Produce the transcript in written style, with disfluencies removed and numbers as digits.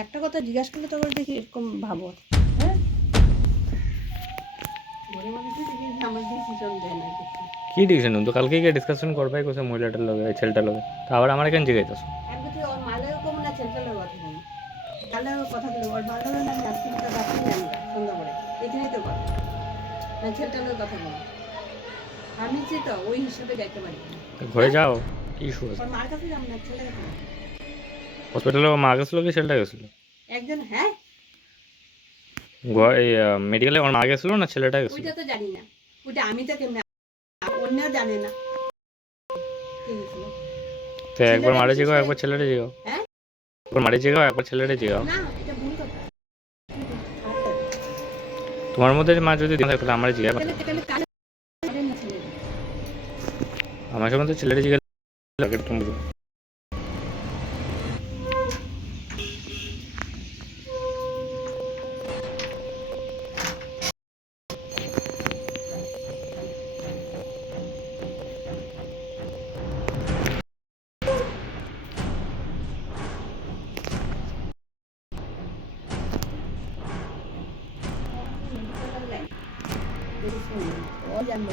একটা কথা জিজ্ঞাসা করলে তো দেখি এরকম ভাবো, হ্যাঁ কি ডিসিশন তো কালকে গিয়ে ডিসকাশন করবাই কোসে মহিলাটার লগে ছেলেটার লগে তা আবার আমার কেন জিগাইতাছ আমি তো ওর মালেও কম না ছেলেটার লগে কথা কম তাহলে কথা বলে ওর মালের না আমি আজকে কথা আপনি জানি না সন্ধ্যা করে এখানেই তো কথা না ছেলেটার লগে কথা বল আমি যে তো ওই হিসাবে যাইতে পারি ঘরে যাও কি ইস্যু আছে ওর মার কাছে যাব না ছেলে হসপিটালে মা গেছিল কি ছেলেটা গেছিল একজন হ্যাঁ এই মেডিকেলে আমার মা গেছিল না ছেলেটা গেছিল ওইটা তো জানি না ওইটা আমি তো কেমনে অন্যও জানে না কে গেছিল তো একবার মারে জিগাও একবার ছেলেটা জিগাও হ্যাঁ একবার মারে জিগাও একবার ছেলেটা জিগাও না এটা ভুল কথা তোমার মধ্যে মা যদি থাকে তাহলে আমার জিগাও আমার সম্বন্ধে ছেলেটা জিগাও তুমি বুঝো ও জানবে